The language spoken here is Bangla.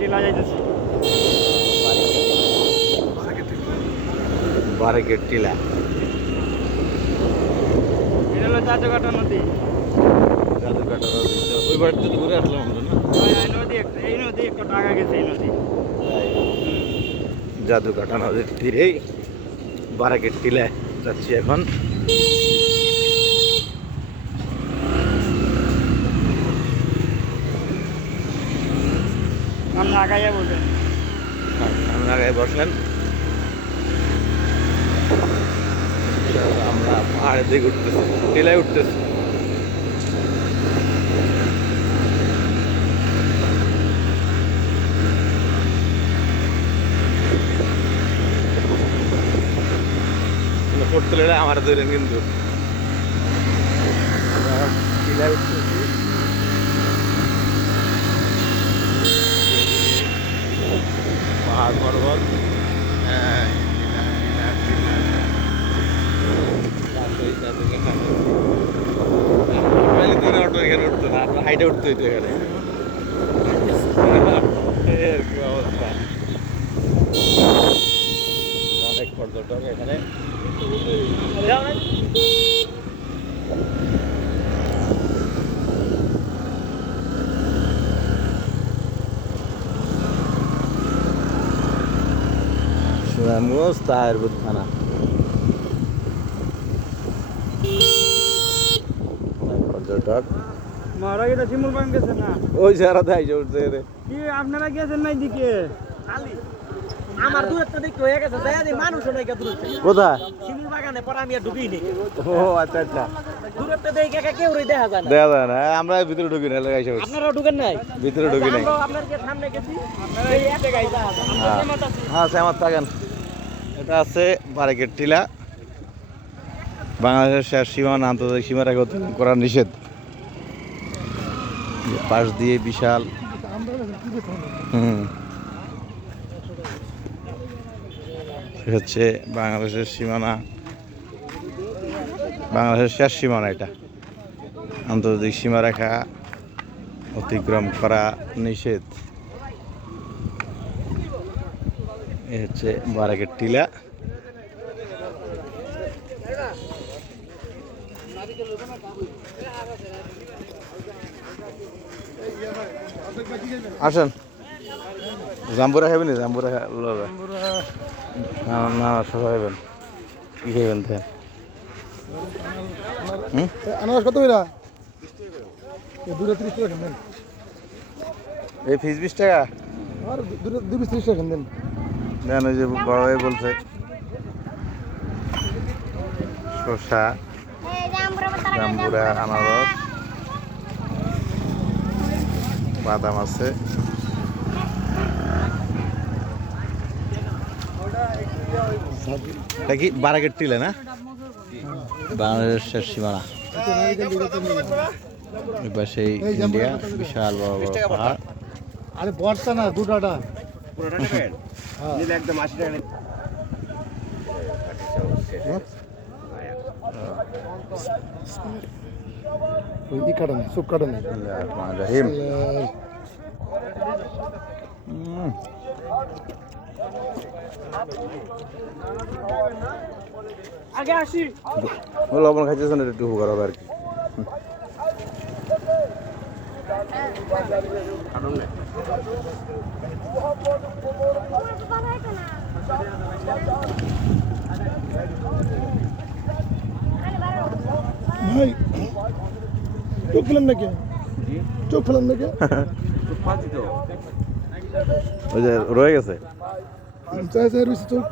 টিলা যাইতেছি। বারেকের টিলা এটা হলো চাচকাটা নদী। জাদুকাটা নদী তো ওই বাড়িতে তো ঘুরে আসলাম আমরা না? ওই এই নদী একটা এই নদী একটু টাকা গেছে এই নদী। জাদুকাটা নদীর তীরেই বারাকের টিলায় যাচ্ছি এখন। আমরা আগাইয়া বলবেন সামনে আগায় বসলেন আমরা পাহাড়ের দিকে উঠতেছি, টিলায় উঠতেছি। করতে আমার ধরেন কিন্তু টিলায় পাহাড় পর্বত হ্যাঁ, টিলা, টিলা, টিলা। রাতই তাদের এখানে। মোবাইলে তো অটো এখানে উঠতো না আপনার হাইটে উঠতে হইতো এখানে। অনেক পর্যটক এখানে। সুনামগঞ্জ তাহেরপুর পর্যটক। মারা গেছে শিমুল পান গেছে না? ওই সারা উঠতে রে। কি আপনারা গেছেন না দিকে আমার দূরত্ব দেখতে হয়ে গেছে যাই দি মানুষ নাই কে দূরত্ব। কোথায়? শিমুল বাগানে পরে আমি আর ঢুকিনি ও আচ্ছা আচ্ছা। দূরত্ব দেখে কে কেউ দেখা যায় না। দেখা যায় না। আমরা ভিতরে ঢুকি না লাগাইছে আপনারাও ঢুকেন নাই? ভিতরে ঢুকি নাই। আপনার যে সামনে গেছি। এই জায়গায় যাওয়া যায়। হ্যাঁ। হ্যাঁ আমার থাকেন। এটা আছে বারেকের টিলা। বাংলাদেশের শেষ সীমানা আন্তর্জাতিক সীমা রেখা অতিক্রম করা নিষেধ। যে পাশ দিয়ে বিশাল। হচ্ছে বাংলাদেশের সীমানা। বাংলাদেশের শেষ সীমানা এটা। আন্তর্জাতিক সীমারেখা অতিক্রম করা নিষেধ। এ হচ্ছে বারাকের টিলা। আসেন। জাম্বুরা খাবেন জাম্বুরা লবে না না সবাই খাবেন কি খাবেন তাই আনারস কত হইলা দুটো ত্রিশ টাকা দেন। এই ফিস বিশ টাকা? আর দুটো দুই পিস ত্রিশ টাকা দেন। দেন ওই যে বড় ভাই বলছে। শসা জাম্বুরা। আনারস। বাদাম আছে। এটা কি বারাকের টিলে না? বাংলাদেশের সীমানা। পাশে ইন্ডিয়া বিশাল বড় বড় পাহাড়। আরে বর্ষা না দুটাটা। একদম আশি টাকা ওই ই কাটা নেই সুপ কাটা নেই রহিম আগে আসি ও লবণ খাইতেছেন একটু উপকার হবে আর কি। ভাই চোখ ফেলেন নাকি? চোখ ফেলেন নাকি? ওই যে রয়ে গেছে। চাই চাই রয়েছে চোখ।